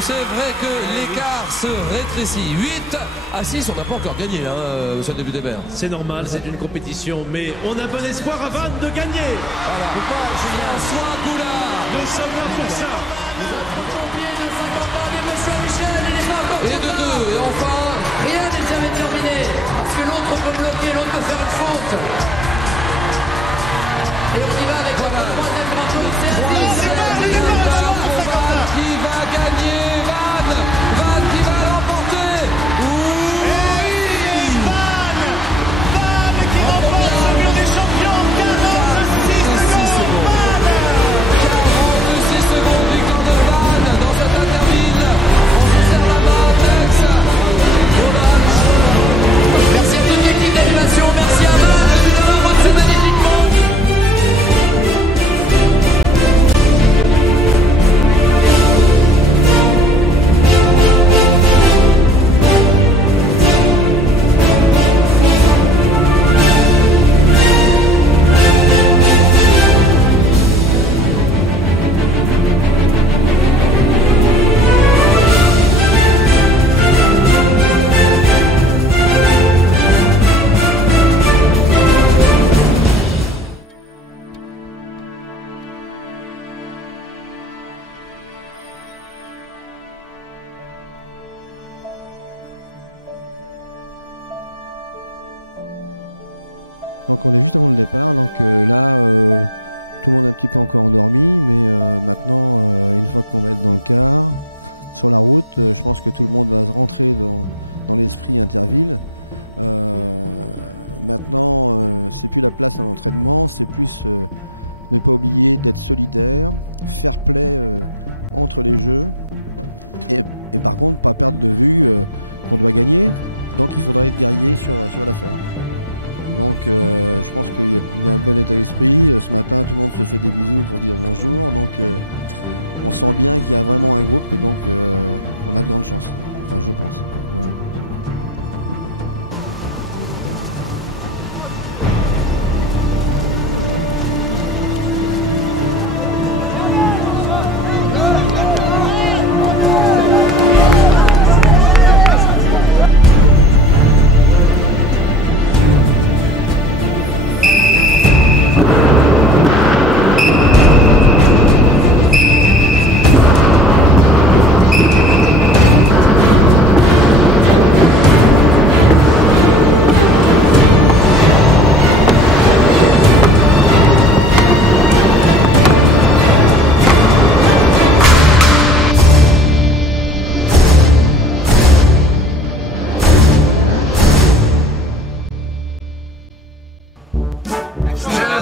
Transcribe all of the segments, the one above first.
c'est vrai que l'écart se rétrécit. 8 à 6, on n'a pas encore gagné, hein, monsieur le député maire. C'est normal, c'est une compétition, mais on a bon espoir à Vannes de gagner. Voilà. François Goulard. Nous sommes là pour ça. Et de 2, et enfin... Rien n'est jamais terminé, parce que l'autre peut bloquer, l'autre peut faire une faute. Et on y va avec la troisième rencontre, c'est qui va gagner, Vannes qui va l'emporter. Oui, Vannes qui remporte le mur des champions. 46 secondes. 46 secondes, victoire de Vannes dans cette interville. On se serre la main, Alex. Merci à toute l'équipe d'animation, merci à Vannes de nous avoir reçu magnifiquement. Donc on est juste avant le départ, donc là tout le monde est un petit peu encore endormi, mais maintenant une fois qu'on va être dans le car, sur la route, je pense que tout le monde va rentrer dans l'esprit interville. Maintenant c'est plus la place à l'entraînement, c'est plus ne pas oublier d'être solidaire, fair play entre les jeux, et par contre pas perdre de vue qu'on doit gagner, donc il faudra être guerrier sur l'affaire. Donc je pense qu'il y a un bon état d'esprit. Ce matin, tout le monde se fait des bisous pour dire bonjour. Donc on sent bien qu'il y a vraiment un groupe et donc on a de grandes chances. Enfin, je pense. Voilà.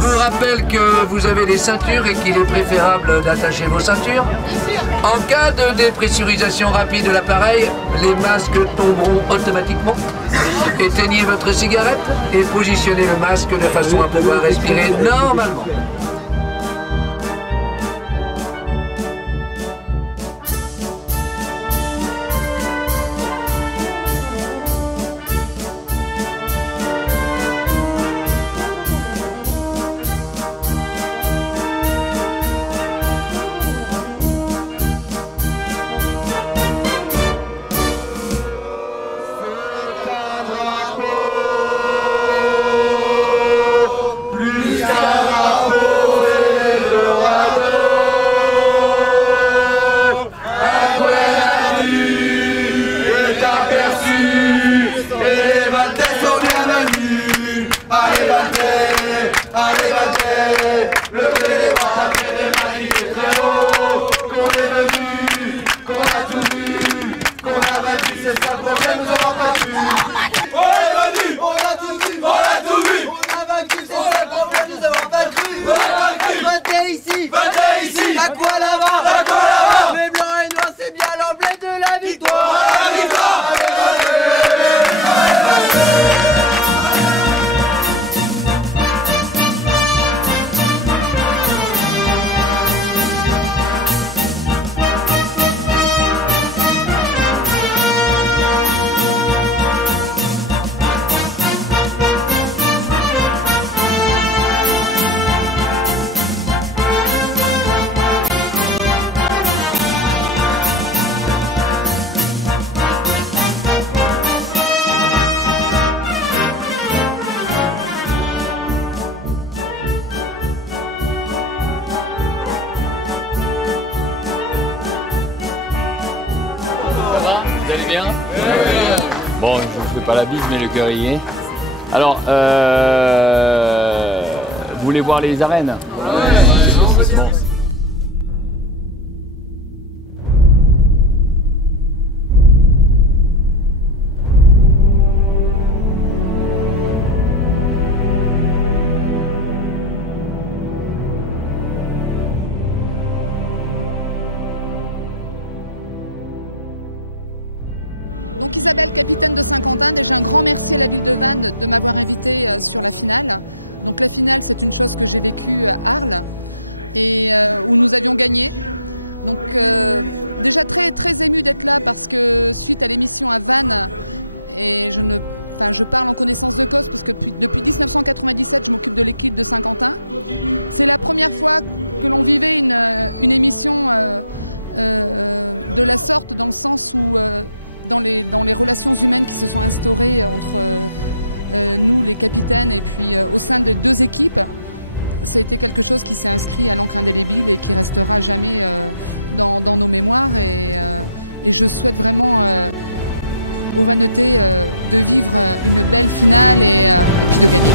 Je rappelle que vous avez les ceintures et qu'il est préférable d'attacher vos ceintures. En cas de dépressurisation rapide de l'appareil, les masques tomberont automatiquement. Éteignez votre cigarette et positionnez le masque de façon à pouvoir respirer normalement. va? Vous allez bien? Bon, je ne fais pas la bise, mais le cœur y est. Alors, vous voulez voir les arènes? Ouais. Bon. Donc Isabelle, capitaine de Saint-Quentin, déjà un grand merci à la ville de Vannes de m'avoir invitée sur la finale. Donc la finale, c'est une chose que j'ai vécue à Arles et où nous avions gagné. Donc déjà très émue d'être là parce que suite à l'émission à Vannes, et je parle en connaissance de cause parce que depuis 1997, je m'occupe de l'équipe de Saint-Quentin. C'est la première fois que l'on vivait une émission de la sorte, dans le sens où dans les relations humaines qui se sont instaurées entre nous, les capitaines, et puis au sein des deux équipes, ça a été quelque chose qui s'est inscrit à l'encre indélébile et qui restera à jamais dans nos mémoires. Et je souhaite vraiment aux Vannetais de vivre une belle finale et puis de gagner.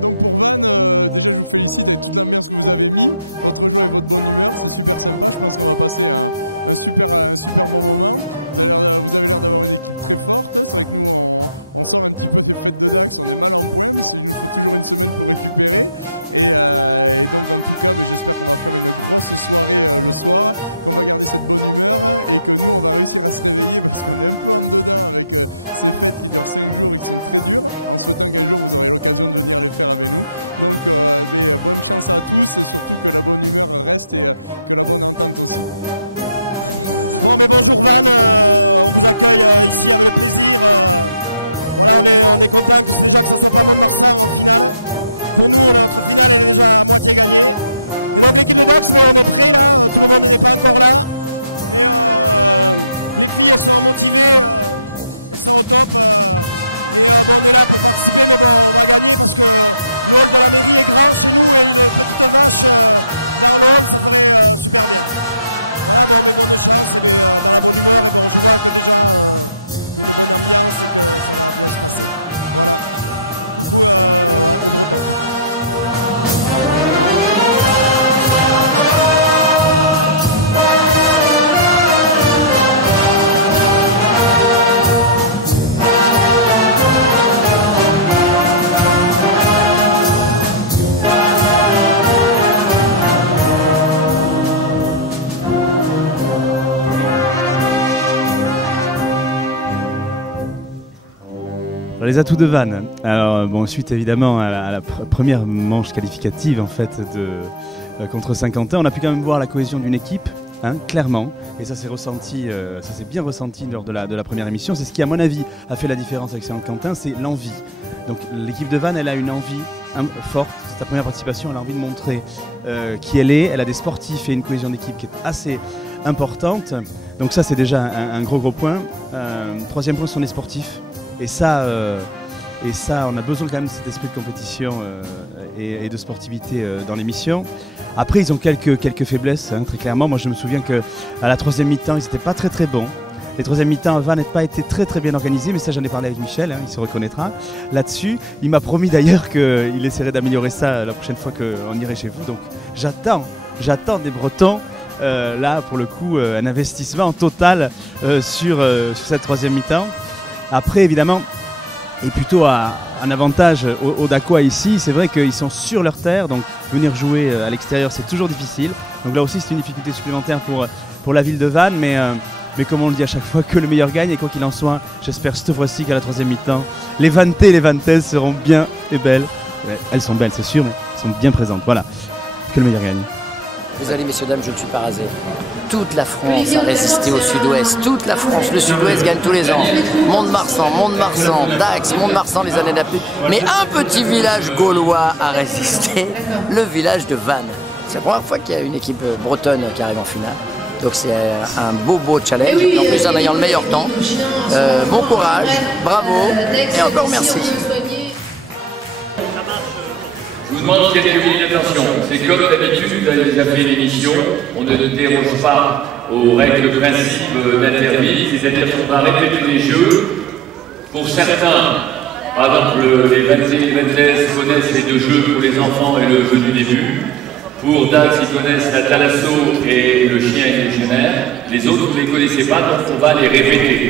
Donc pour Vannes, déjà je vous félicite avec toute l'ambiance que vous avez mis, votre joie et votre bonne humeur, c'est super sympa. Je pense qu'on va passer un super bon moment. Vous avez l'air d'avoir une équipe très forte. C'est vrai que nous on sort un petit peu des fêtes de Dax, on est mal en point, mais il nous faut toujours une semaine pour récupérer. Et donc en tout cas, j'espère qu'on va faire une grosse soirée le soir, qu'on va garder cette bonne humeur et que nous on va réussir à se réveiller parce qu'on est un peu en dedans avec ces fêtes qui durent 5 jours et qui sont très dures, en souhaitant qu'un jour vous aurez l'occasion de venir les faire avec nous. Donc bonne chance à tous et surtout que la bonne humeur reste et que la bonne entente aussi. Bon, mais bonjour Vannes, on vous accueille ici avec le plaisir. Voilà, on est content que ça soit pas Mont-de-Marsan en finale. Pour nous, notre finale elle est déjà à moitié gagnée. Et donc l'équipe de Dax, on est prêt là, tout le monde n'est pas encore là. Mais les filles elles sont motivées, elles sont au top. On est là pour participer, mais bon, on va gagner parce que le hall de la mairie est grand chez nous et une petite vache dans le hall, ça ferait super bien. Voilà, bon, mais bonne chance et dans la bonne humeur. Et bon, je vois que déjà une bonne ambiance et que ça va bien se passer. Voilà. Coucou aux Bretons. Les atouts de Vannes. Alors bon, suite évidemment à la première manche qualificative en fait contre Saint-Quentin, on a pu quand même voir la cohésion d'une équipe, hein, clairement. Et ça s'est ressenti, ça s'est bien ressenti lors de la première émission. C'est ce qui à mon avis a fait la différence avec Saint-Quentin, c'est l'envie. Donc l'équipe de Vannes, elle a une envie forte. C'est sa première participation, elle a envie de montrer qui elle est. Elle a des sportifs et une cohésion d'équipe qui est assez importante. Donc ça c'est déjà un gros point. Troisième point, ce sont les sportifs. Et ça, on a besoin quand même de cet esprit de compétition et de sportivité dans l'émission. Après, ils ont quelques faiblesses, hein, très clairement. Moi, je me souviens qu'à la troisième mi-temps, ils n'étaient pas très bons. Les troisième mi-temps, Vannes n'a pas été très bien organisé, mais ça, j'en ai parlé avec Michel, hein, il se reconnaîtra là-dessus. Il m'a promis d'ailleurs qu'il essaierait d'améliorer ça la prochaine fois qu'on irait chez vous. Donc, j'attends des Bretons. Là, pour le coup, un investissement total sur cette troisième mi-temps. Après, évidemment, plutôt un avantage aux Dacois ici. C'est vrai qu'ils sont sur leur terre, donc venir jouer à l'extérieur c'est toujours difficile. Donc là aussi c'est une difficulté supplémentaire pour la ville de Vannes, mais comme on le dit à chaque fois, que le meilleur gagne. Et quoi qu'il en soit, j'espère cette fois-ci qu'à la troisième mi-temps, les Vannetais et les Vannetaises seront bien et belles. Ouais, elles sont belles c'est sûr, mais elles sont bien présentes. Voilà, que le meilleur gagne. Désolé messieurs, dames, je ne suis pas rasé. Toute la France a résisté au sud-ouest. Toute la France, le sud-ouest gagne tous les ans. Mont-de-Marsan, Dax, Mont-de-Marsan les années d'après. Mais un petit village gaulois a résisté, le village de Vannes. C'est la première fois qu'il y a une équipe bretonne qui arrive en finale. Donc c'est un beau challenge. Et en plus en ayant le meilleur temps. Bon courage, bravo et encore merci. C'est comme d'habitude, vous avez l'émission, on ne déroge pas aux règles principes d'interdit, c'est-à-dire qu'on va répéter les jeux. Pour certains, par exemple, les Vannetaises connaissent les deux jeux pour les enfants et le jeu du début. Pour Dax, ils connaissent la Thalasso et le chien imaginaire. Les autres, vous ne les connaissez pas, donc on va les répéter.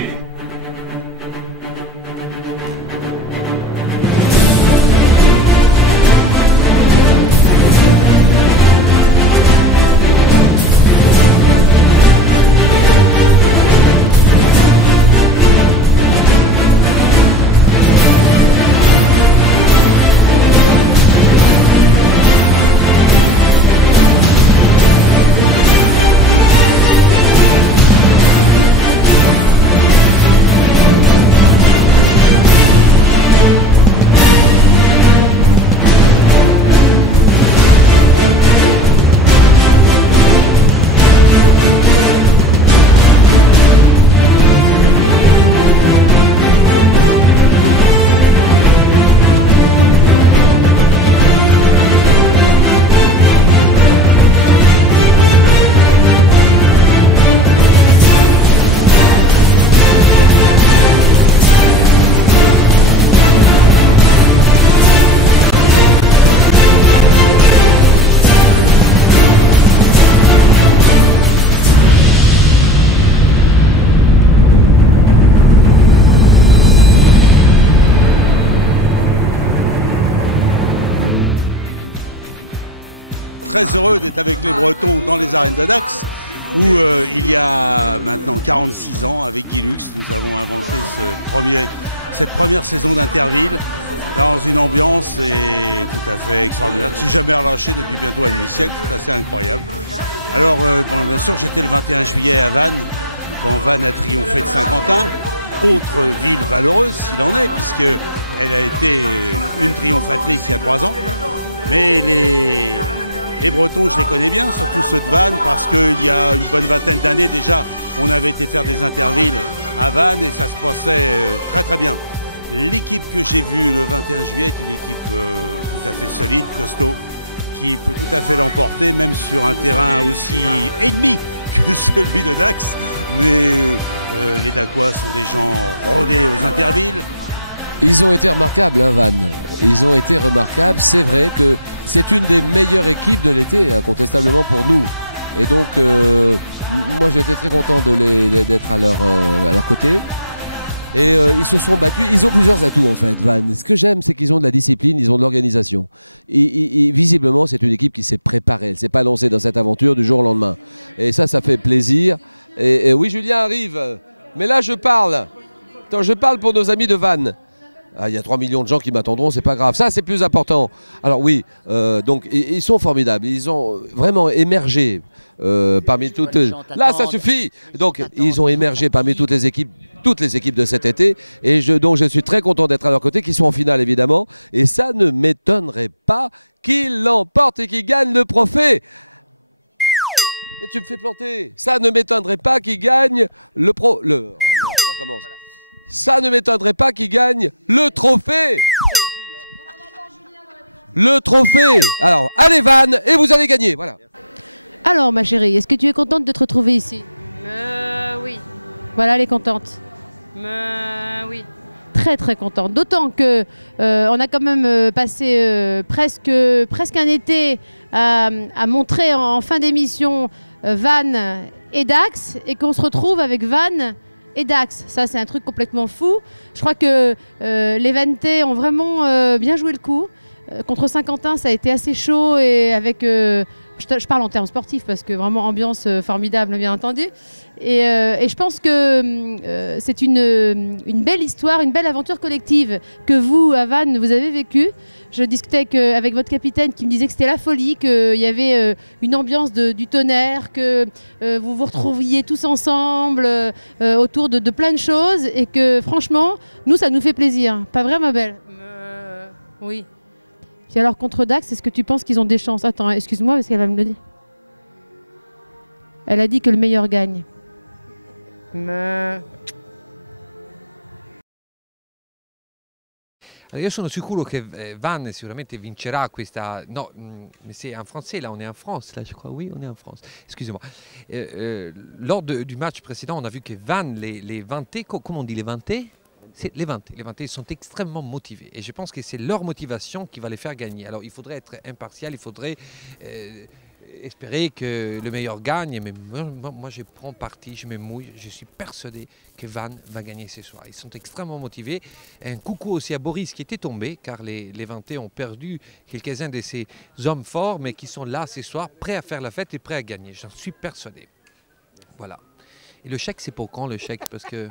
Très heureux d'être avec les Bretons dans les arènes de Dax, où il y a maintenant 46 ans, avec Guy Lux, nous avons inventé cette première saison d'Interville dans une ambiance tout à fait extraordinaire. Je ne suis jamais relâché depuis bientôt un demi-siècle, c'est assez incroyable. Alors, bien sûr, j'étais le 21 juillet à Vannes, quand Vannes a triomphé de Saint-Quentin, autre ville valeureuse s'il en est, puisqu'elle a été une triomphatrice il y a 3 ans. Mais les Bretons, je les connais bien, surtout ceux de Vannes, parce qu'il y a une bonne vingtaine d'années déjà, on avait été faire des intervilles à Vannes et ça se passait très très bien. L'équipe que j'ai vue le 21 juillet est une équipe tout à fait solide, costaud, qui peut tout à fait l'emporter, même sur un terrain aussi ennemi que celui de Dax. Mais les Dacois sont des gens rodés aux intervilles. Ils ont été remarquables, hein, Vannes. Ils ont été remarquables. C'est vrai que c'est une des meilleures équipes de l'été, incontestablement pour nous. Et donc, moi j'ai été très content d'être à leur côté. Et ils se sont battus. Ils ont plusieurs atouts en fait, Vannes. Ce que j'aime, c'est qu'ils ont de la discipline, ils ont de l'organisation. Et visiblement, c'est une équipe qui s'est préparée. Elle ne s'est pas lancée dans cette aventure du jour au lendemain. Et ça fait plaisir. Et oui, Julien arrive. Mais là, je parle. Attends, je parle pour nos amis de Vannes. Ah, il y a 3 millions de gens qui m'attendront, c'est pas grave. Ça, c'est plus important. Alors oui, donc ils sont formidables. Ils ont vraiment émergé parmi toutes. Là, ça suffit. Donc ils ont émergé parmi toutes les équipes de cet été. Et donc je suis très content d'être à leur côté, qu'ils sont en finale évidemment. Et ça ne m'étonnerait pas qu'ils l'emportent et qu'ils gagnent le trophée. Et tu me fais planter. Ça ne m'étonnerait pas qu'ils gagnent le Oh merde, ça commence. Ça ne m'étonnerait pas qu'il gagne le trophée. Le trophée. Alors, allez Vannes, et vous allez gagner, voilà. Alors ma chérie, est-ce que tu es contente de te retrouver ici? Oui. Voilà, elle est contente. Oui. Très très contente. D'autant que on a quand même passé presque un été à montrer en fin d'émission Vannes et Dax, et qu'on se retrouve avec Vannes et Dax. Ça, c'est un truc complètement fou. Je crois que les Vantais ont vraiment bien joué le coup. Contre Saint-Quentin, ça a été assez chaud et avec... je parle en termes sportifs parce que vraiment ambiance formidable, bien entendu. Et je pense que c'est une belle histoire, une belle aventure collective que vous, à Vannes, vous avez vécue. Je discutais avec votre capitaine qui me disait que c'était la folie, qu'il y avait une ambiance du tonnerre, que vous vous retrouviez tous ensemble autour de plein de choses et que franchement, nous, ça nous fait plaisir. Pas vrai, ma belle? Oui. Puis alors, contre Dax, est-ce que tu penses qu'ils ont des chances? Attends, excuse-moi, parce qu'elle va me le dire. Elle a dit que le meilleur gagne. Allora, io sono sicuro che Vannes sicuramente vincerà questa... No, mais c'est en français, là, on est en France, là, je crois. Oui, on est en France. Excusez-moi. Lors du match précédent, on a vu que Vannes, les Vantais, comment on dit les Vantais? Les Vantais sont extrêmement motivés et je pense que c'est leur motivation qui va les faire gagner. Alors il faudrait être impartial, il faudrait espérer que le meilleur gagne, mais moi je prends parti, je me mouille, je suis persuadé que Vannes va gagner ce soir. Ils sont extrêmement motivés. Un coucou aussi à Boris qui était tombé, car les Vantais ont perdu quelques-uns de ces hommes forts, mais qui sont là ce soir, prêts à faire la fête et prêts à gagner. J'en suis persuadé. Voilà. Et le chèque, c'est pour quand le chèque? Parce que...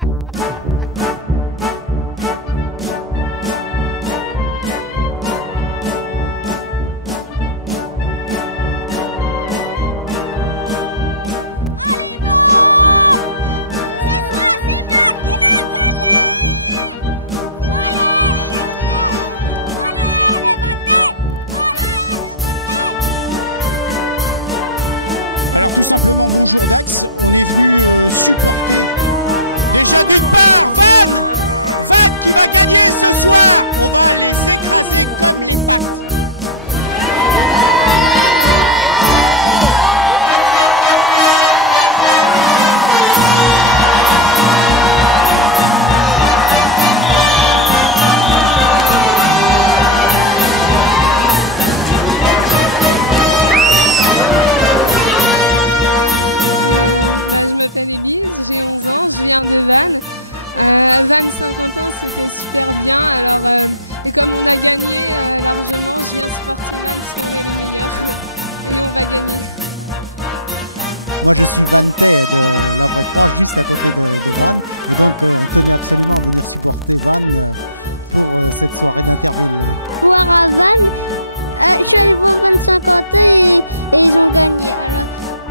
Alors tout simplement, bonjour Dax, on est venu supporter déjà d'une part Vannes qui va gagner ce soir, on va les écraser comme les pâtes. Je m'appelle Élise, j'ai 11 ans, je viens de Vannes. Vannes Saint-Quentin, c'était super bien. Alors, et comme on a gagné largement, je viens supporter Vannes parce qu'on est les meilleurs et on va gagner. Moi je suis Vantais de la Vraie Croix, juste à côté de Vannes. Et donc on tenait absolument à venir supporter Vannes pour cette soirée d'Interville. Voir à Vannes, je suis allée voir Vannes Saint-Quentin et ils ont gagné. Alors,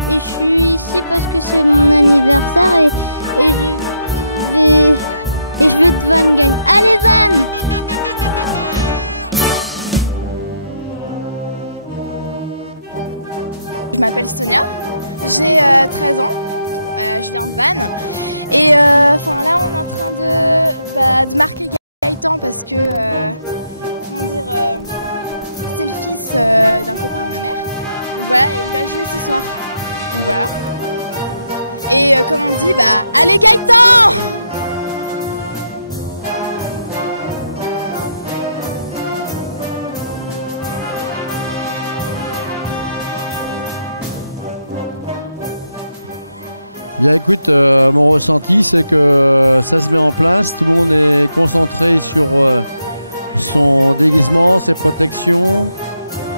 et je suis ici parce que c'est mon anniversaire et je veux que Vannes gagne. Allez Vannes! Je m'appelle Sonia, j'ai 13 ans, je viens de Vannes et là on est en train de marquer Gaëtan parce que c'est le fils d'un copain de ma mère. Donc voilà, il va jouer ce soir. Donc voilà. Et comme on dit, allez Gaëtan! Bien écoute, mon ressenti c'est que ça se met en place, tout le monde est concentré sur son déguisement, ses protections.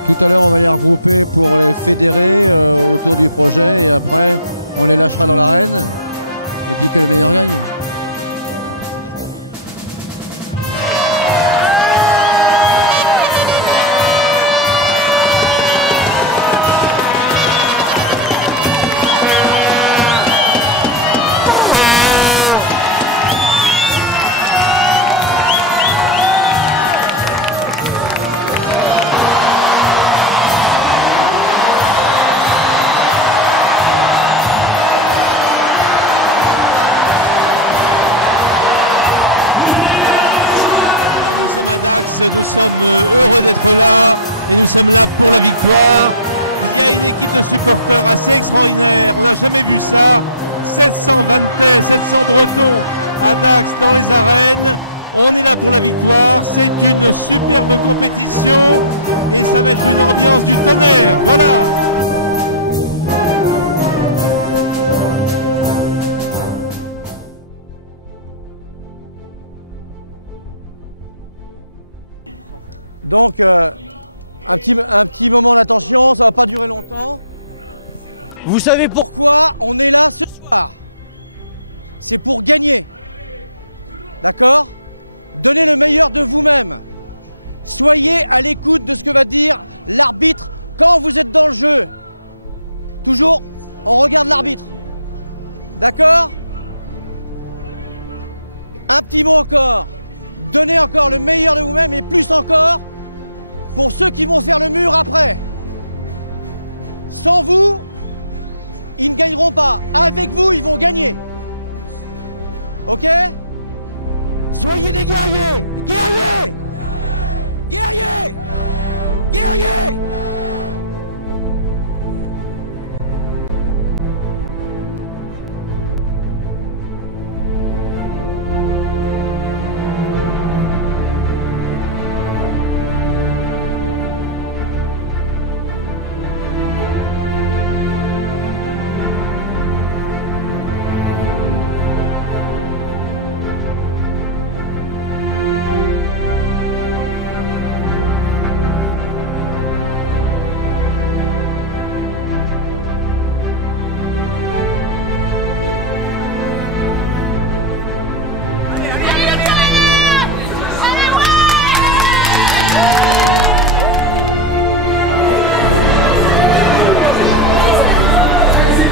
Tout à l'heure on va les regrouper pour les fédérer autour du projet et après on les lâchera dans l'arène et puis que le meilleur gagne. Nous sommes heureux d'être là et nous sommes là pour la victoire. Il y a une équipe de supporters assez extraordinaire, on n'a jamais vu ça. 700 Vantais, 700 Bretons à Dax dans les arènes. On est là pour la victoire, c'est une superbe compétition et ça va être une ambiance du tonnerre. Voilà. Donc, un petit moment d'attention, ça va pas durer longtemps. Vous savez pourquoi on est là ce soir? C'est pour gagner. D'accord? Donnez le meilleur de vous-même. Soyez à l'écoute de ce que va dire l'arbitre quand vous êtes dans le jeu. Toujours, on regarde l'arbitre. D'accord? Un petit mot encore. Donnez encore le meilleur de vous-même et plus encore pour ceux qui vont faire le mur après. Sans vous, ils ne gagneront pas. Avec vous, ils vont gagner. Ok? Soyez des guerriers! Guerriers! Guerriers! Guerriers!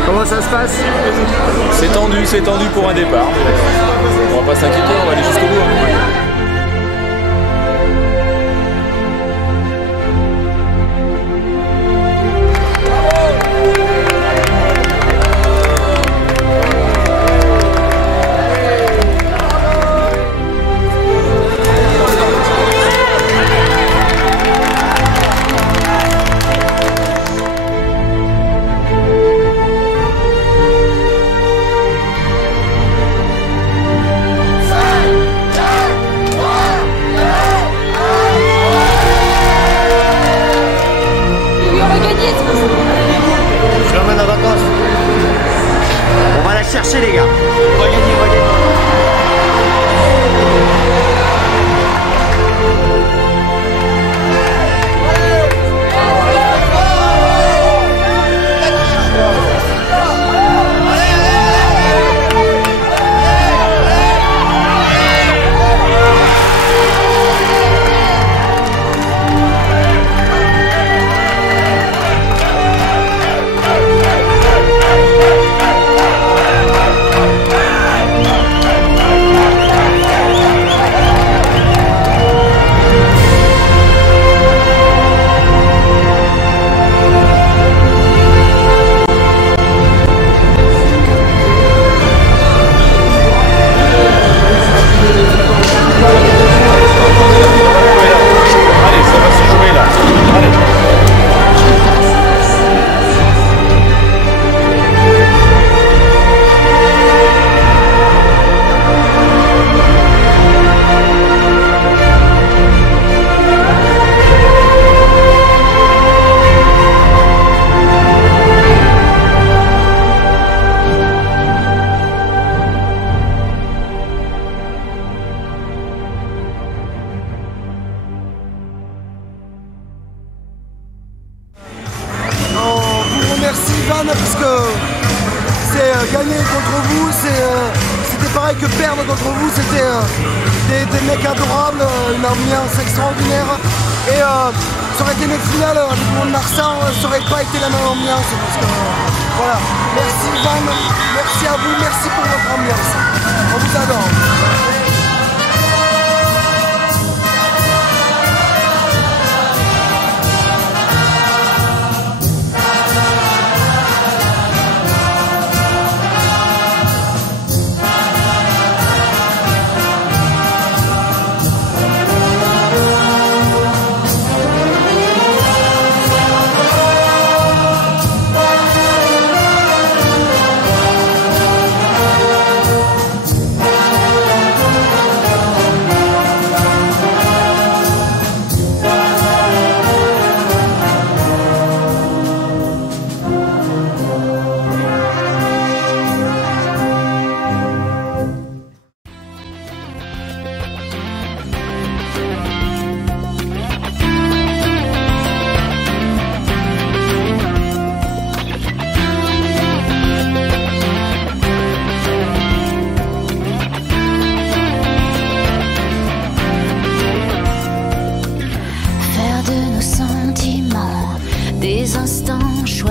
Comment ça se passe? C'est tendu pour un départ. On va pas s'inquiéter, on va aller jusqu'au bout. Cherchez les gars. On va gagner, on va gagner. Parce que c'est gagner contre vous, c'était pareil que perdre contre vous, c'était des mecs adorables, une ambiance extraordinaire. Et ça aurait été une finale avec le monde Marsan, ça aurait pas été la même ambiance. Parce que, voilà. Merci Van, merci à vous, merci pour votre ambiance. On vous adore.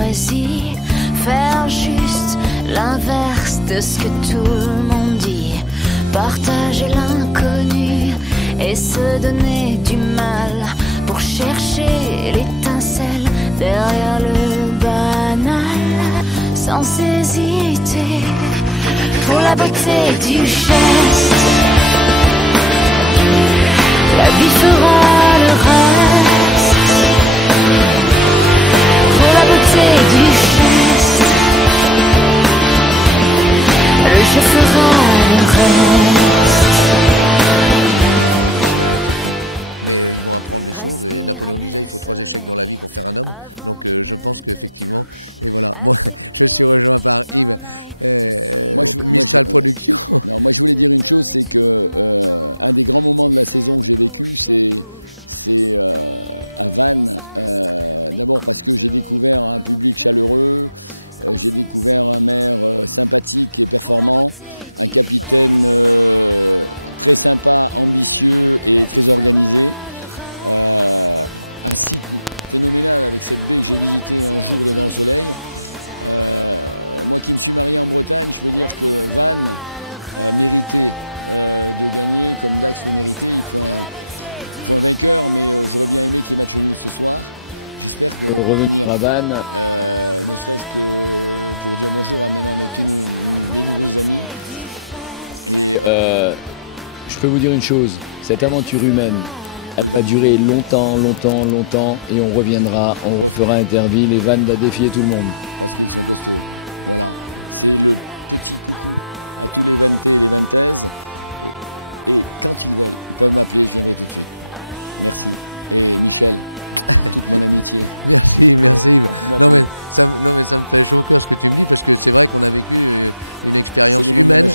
choisi faire juste l'inverse de ce que tout le monde dit. Partager l'inconnu et se donner du mal pour chercher l'étincelle derrière le banal, sans hésiter pour la beauté du geste. La vie fera le reste pour la beauté du geste. Le jeu fera le reste. Mais ils vont apprendre les choses et Napoléon disait il faut 3 échecs dans la vie pour faire un homme. Donc je pense qu'effectivement, et voilà, moi je suis rejoint par Yves, Mistral Production. Non, moi je voulais dire une chose, c'est que un des grands moments de la saison que j'ai vécu, c'est à Vannes. D'abord parce que j'ai découvert un public chaleureux, j'ai découvert un maire sympathique et performant, un capitaine très sympa, ambitieux et très organisé. Un site phénoménal avec cette baie que j'ai visitée un jour de grand soleil. Moi qui me suis marié en Bretagne, je peux dire que Vannes méritait de gagner comme Dax le méritait. Il faut un vainqueur, mais j'aurais bien aimé qu'il y ait match nul ce soir. J'espère que revenir à Vannes, ne serait-ce que pour dire bonjour à maintenant tous mes nouveaux amis. Et je peux vous dire une chose, cette aventure humaine, elle va durer longtemps, longtemps, longtemps, et on reviendra, on refera Interville et Vannes va défier tout le monde, parce qu'ils sont costauds. Voilà, c'est le petit coucou à tous les Vannetais et les Vannetaises, et quand ils veulent, ils peuvent m'appeler, je viendrai tout de suite. Merci. Et Michel, toute mon amitié. Merci, merci. Non mais ça me fait chaud au cœur ce que tu me dis, parce que c'est vrai qu'on a vécu une expérience humaine,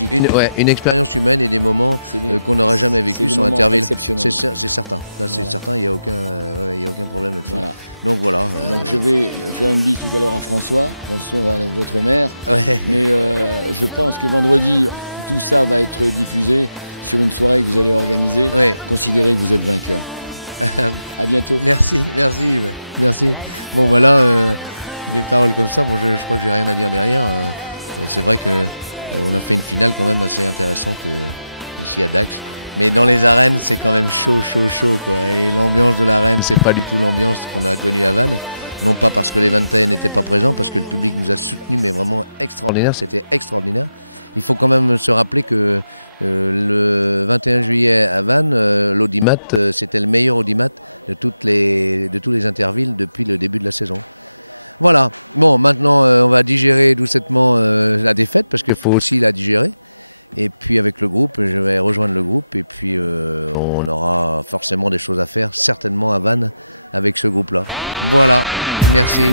une expérience humaine et des moments qu'on n'aurait jamais vécu sur Interville. C'est certain. Là, c'est certain, il n'y a aucun problème là-dessus. Voilà. Donc voilà. Donc je vais faire une bise tout à l'heure à François, votre mère. Ouais. Mais je pense que vendredi, tout ça va être diffusé sur une soirée que vous allez organiser. Considérez que vous êtes vainqueur. À bientôt. Merci Yves. Merci. Bon voilà, des paroles comme ça, bon, je crois que j'ai rien à dire derrière. C'est vrai qu'on a fait une finale quand même assez intéressante ici à Dax. Mais dans les arènes, c'est quand même chaud quoi. Et l'ambiance de l'arène, c'est pas du tout l'ambiance qu'on a connue à Vannes. Non pas parce que les Vannettais n'étaient pas présents, parce que le public nous a soutenus, mais vraiment extraordinaire, c'était extraordinaire. Il faut quand même se rappeler que le 21 juillet à Vannes, l'audimat, c'était le meilleur audimat de tous les Intervilles depuis le début de la saison. Voilà, bon maintenant on va digérer doucettement la défaite, parce qu'il faut aussi la digérer. Et puis avec le groupe, je vais rejoindre le groupe, et puis on aura forcément des choses à faire, certainement à Vannes, avec ce groupe-là. Voilà, merci.